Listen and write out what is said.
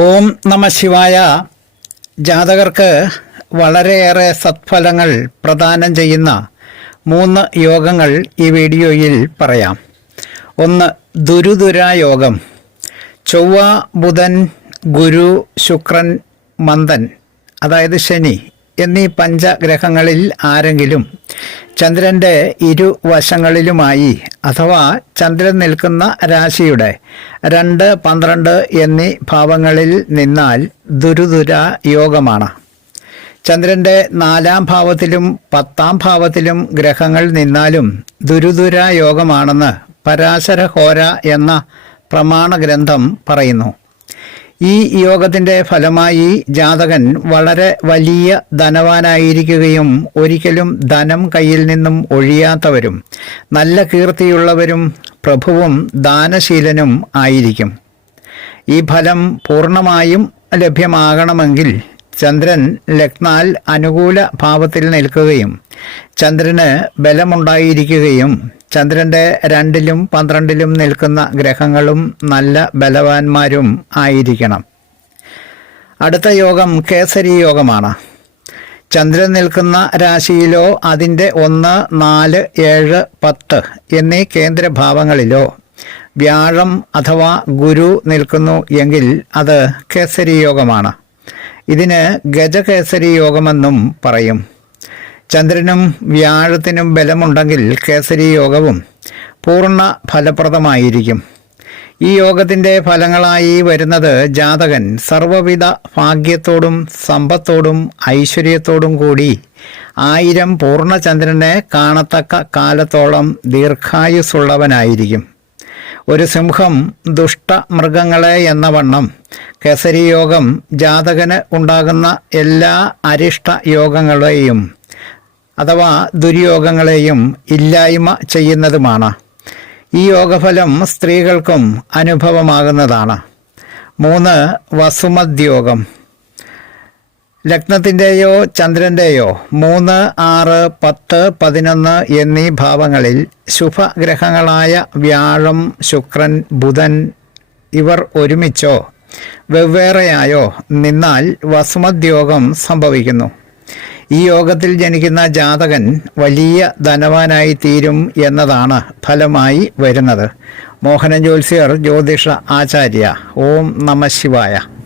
ഓം നമ ശിവായ. ജാതകർക്ക് വളരെയേറെ സത്ഫലങ്ങൾ പ്രദാനം ചെയ്യുന്ന മൂന്ന് യോഗങ്ങൾ ഈ വീഡിയോയിൽ പറയാം. ഒന്ന് ദുരുദുര യോഗം. ചൊവ്വ ബുധൻ ഗുരു ശുക്രൻ മന്ദൻ അതായത് ശനി എന്നീ പഞ്ചഗ്രഹങ്ങളിൽ ആരെങ്കിലും ചന്ദ്രന്റെ ഇരുവശങ്ങളിലുമായി അഥവാ ചന്ദ്രൻ നിൽക്കുന്ന രാശിയുടെ രണ്ട് പന്ത്രണ്ട് എന്നീ ഭാവങ്ങളിൽ നിന്നാൽ ദുരുദുര യോഗമാണ്. ചന്ദ്രന്റെ നാലാം ഭാവത്തിലും പത്താം ഭാവത്തിലും ഗ്രഹങ്ങൾ നിന്നാലും ദുരുദുര യോഗമാണെന്ന് പരാശര ഹോര എന്ന പ്രമാണ ഗ്രന്ഥം പറയുന്നു. ഈ യോഗത്തിന്റെ ഫലമായി ജാതകൻ വളരെ വലിയ ധനവാനായിരിക്കുകയും ഒരിക്കലും ധനം കയ്യിൽ നിന്നും ഒഴിയാത്തവരും നല്ല കീർത്തിയുള്ളവരും പ്രഭുവും ദാനശീലനും ആയിരിക്കും. ഈ ഫലം പൂർണമായും ലഭ്യമാകണമെങ്കിൽ ചന്ദ്രൻ ലഗ്നാൽ അനുകൂല ഭാവത്തിൽ നിൽക്കുകയും ചന്ദ്രന് ബലമുണ്ടായിരിക്കുകയും ചന്ദ്രന്റെ രണ്ടിലും പന്ത്രണ്ടിലും നിൽക്കുന്ന ഗ്രഹങ്ങളും നല്ല ബലവാന്മാരും ആയിരിക്കണം. അടുത്ത യോഗം കേസരി യോഗമാണ്. ചന്ദ്രൻ നിൽക്കുന്ന രാശിയിലോ അതിന്റെ ഒന്ന് നാല് ഏഴ് പത്ത് എന്നീ കേന്ദ്രഭാവങ്ങളിലോ വ്യാഴം അഥവാ ഗുരു നിൽക്കുന്നു എങ്കിൽ അത് കേസരി യോഗമാണ്. ഇതിന് ഗജകേസരി യോഗമെന്നും പറയും. ചന്ദ്രനും വ്യാഴത്തിനും ബലമുണ്ടെങ്കിൽ കേസരി യോഗവും പൂർണ ഫലപ്രദമായിരിക്കും. ഈ യോഗത്തിന്റെ ഫലങ്ങളായി വരുന്നത് ജാതകൻ സർവവിധ ഭാഗ്യത്തോടും സമ്പത്തോടും ഐശ്വര്യത്തോടും കൂടി ആയിരം പൂർണചന്ദ്രനെ കാണത്തക്ക കാലത്തോളം ദീർഘായുസുള്ളവനായിരിക്കും ഒരു സിംഹം ദുഷ്ട മൃഗങ്ങളെ എന്ന വണ്ണം കേസരി യോഗം ജാതകന് ഉണ്ടാകുന്ന എല്ലാ അരിഷ്ട യോഗങ്ങളെയും അഥവാ ദുര്യോഗങ്ങളെയും ഇല്ലായ്മ ചെയ്യുന്നതുമാണ്. ഈ യോഗഫലം സ്ത്രീകൾക്കും അനുഭവമാകുന്നതാണ്. മൂന്ന് വസുമദ്യോഗം. ലഗ്നത്തിന്റെയോ ചന്ദ്രന്റെയോ മൂന്ന് ആറ് പത്ത് പതിനൊന്ന് എന്നീ ഭാവങ്ങളിൽ ശുഭഗ്രഹങ്ങളായ വ്യാഴം ശുക്രൻ ബുധൻ ഇവർ ഒരുമിച്ചോ വെവ്വേറെയായോ നിന്നാൽ വസുമദ്യോഗം സംഭവിക്കുന്നു. ഈ യോഗത്തിൽ ജനിക്കുന്ന ജാതകൻ വലിയ ധനവാനായി തീരും എന്നതാണ് ഫലമായി വരുന്നത്. മോഹനൻ ജ്യോത്സ്യർ ജ്യോതിഷ ആചാര്യ. ഓം നമ ശിവായ.